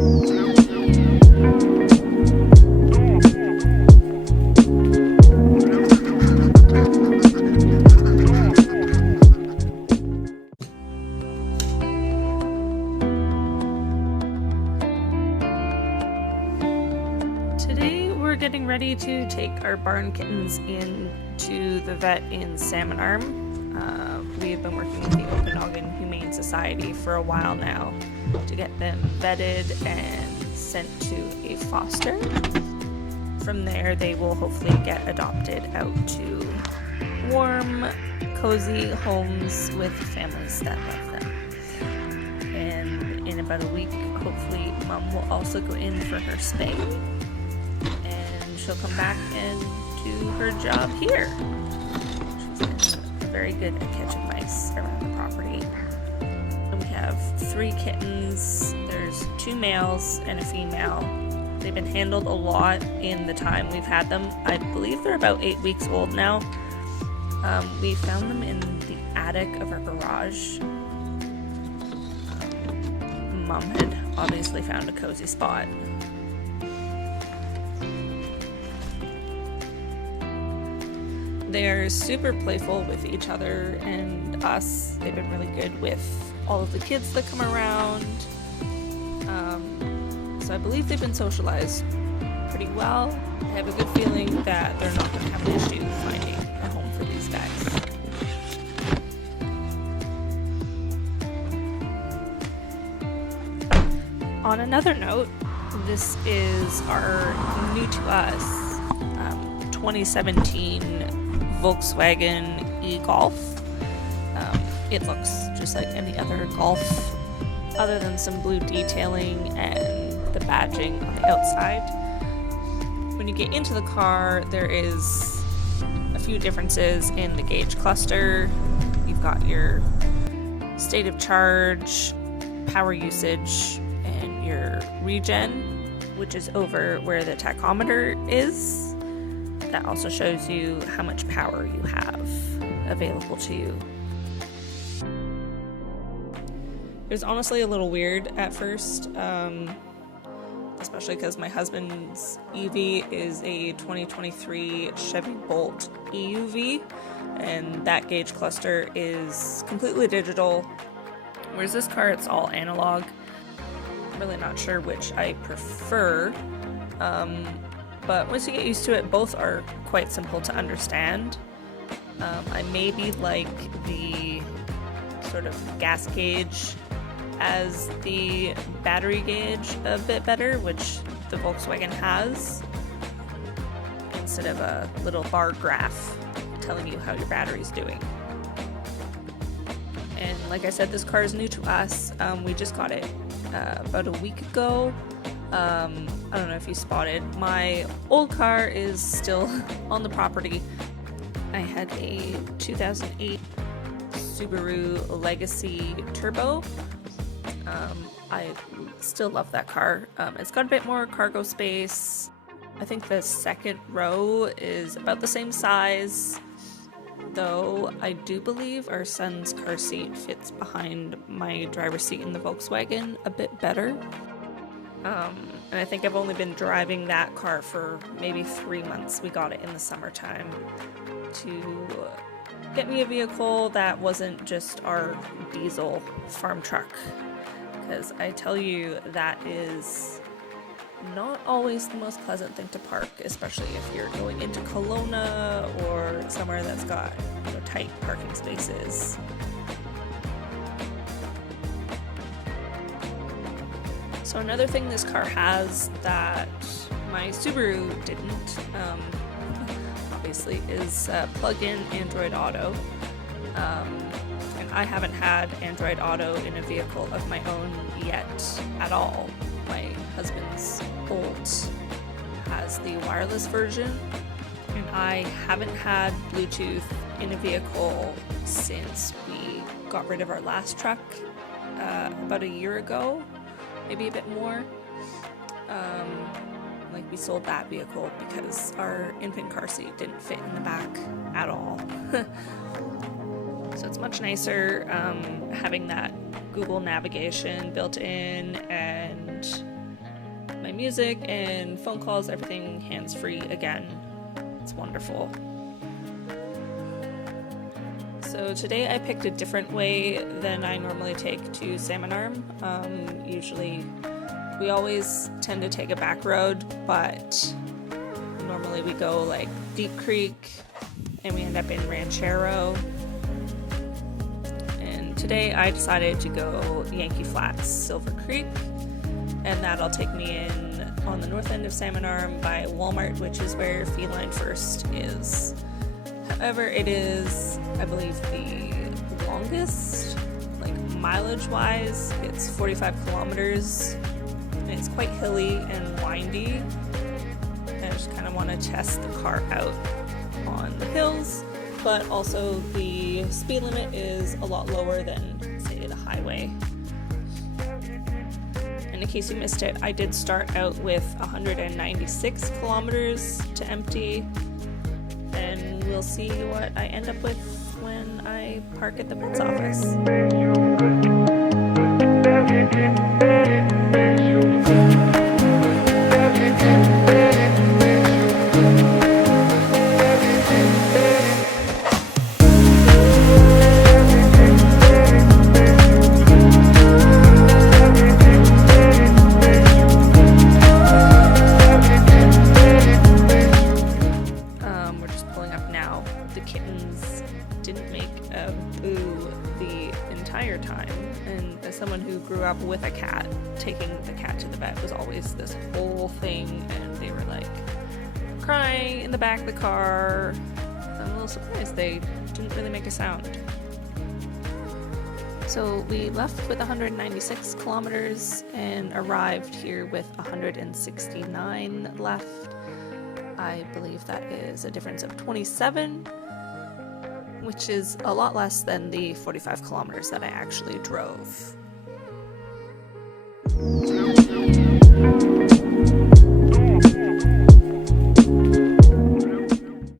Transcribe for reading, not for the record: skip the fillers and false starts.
Today we're getting ready to take our barn kittens in to the vet in Salmon Arm. We've been working with the Okanagan Humane Society for a while now to get them vetted and sent to a foster. From there they will hopefully get adopted out to warm, cozy homes with families that love them. And in about a week, hopefully Mom will also go in for her spay. She'll come back and do her job here. She's very good at catching mice around the property. And we have 3 kittens. There's 2 males and a female. They've been handled a lot in the time we've had them. I believe they're about 8 weeks old now. We found them in the attic of our garage. Mom had obviously found a cozy spot. They're super playful with each other and us. They've been really good with all of the kids that come around. So I believe they've been socialized pretty well. I have a good feeling that they're not going to have an issue finding a home for these guys. On another note, this is our new to us 2017 Volkswagen eGolf. It looks just like any other Golf, other than some blue detailing and the badging on the outside. When you get into the car, there is a few differences in the gauge cluster. You've got your state of charge, power usage, and your regen, which is over where the tachometer is. That also shows you how much power you have available to you. It was honestly a little weird at first, especially because my husband's EV is a 2023 Chevy Bolt EUV, and that gauge cluster is completely digital, whereas this car, it's all analog. I'm really not sure which I prefer. But once you get used to it, both are quite simple to understand. I maybe like the sort of gas gauge as the battery gauge a bit better, which the Volkswagen has, instead of a little bar graph telling you how your battery's doing. And like I said, this car is new to us. We just got it about a week ago. I don't know if you spotted, my old car is still on the property. I had a 2008 Subaru Legacy Turbo. I still love that car. It's got a bit more cargo space. I think the second row is about the same size, though I do believe our son's car seat fits behind my driver's seat in the Volkswagen a bit better. And I think I've only been driving that car for maybe 3 months. We got it in the summertime to get me a vehicle that wasn't just our diesel farm truck. Because I tell you, that is not always the most pleasant thing to park, especially if you're going into Kelowna or somewhere that's got, tight parking spaces. So another thing this car has that my Subaru didn't, obviously, is plug-in Android Auto. And I haven't had Android Auto in a vehicle of my own yet at all. My husband's Bolt has the wireless version, and I haven't had Bluetooth in a vehicle since we got rid of our last truck about a year ago. Maybe a bit more. We sold that vehicle because our infant car seat didn't fit in the back at all. So it's much nicer having that Google navigation built in, and music and phone calls, everything hands-free again. It's wonderful. So today I picked a different way than I normally take to Salmon Arm. Usually we always tend to take a back road, but normally we go like Deep Creek and we end up in Ranchero. And today I decided to go Yankee Flats, Silver Creek, and that'll take me in on the north end of Salmon Arm by Walmart, which is where Feline First is. However, it is, I believe, the longest, like mileage-wise. It's 45 kilometers, and it's quite hilly and windy. And I just kind of want to test the car out on the hills, but also the speed limit is a lot lower than, say, the highway. In case you missed it, I did start out with 196 kilometers to empty, and we'll see what I end up with when I park at the Pets office. The kittens didn't make a boo the entire time, and as someone who grew up with a cat, taking the cat to the vet was always this whole thing, and they were like crying in the back of the car. I'm a little surprised they didn't really make a sound. So we left with 196 kilometers and arrived here with 169 left. I believe that is a difference of 27, which is a lot less than the 45 kilometers that I actually drove.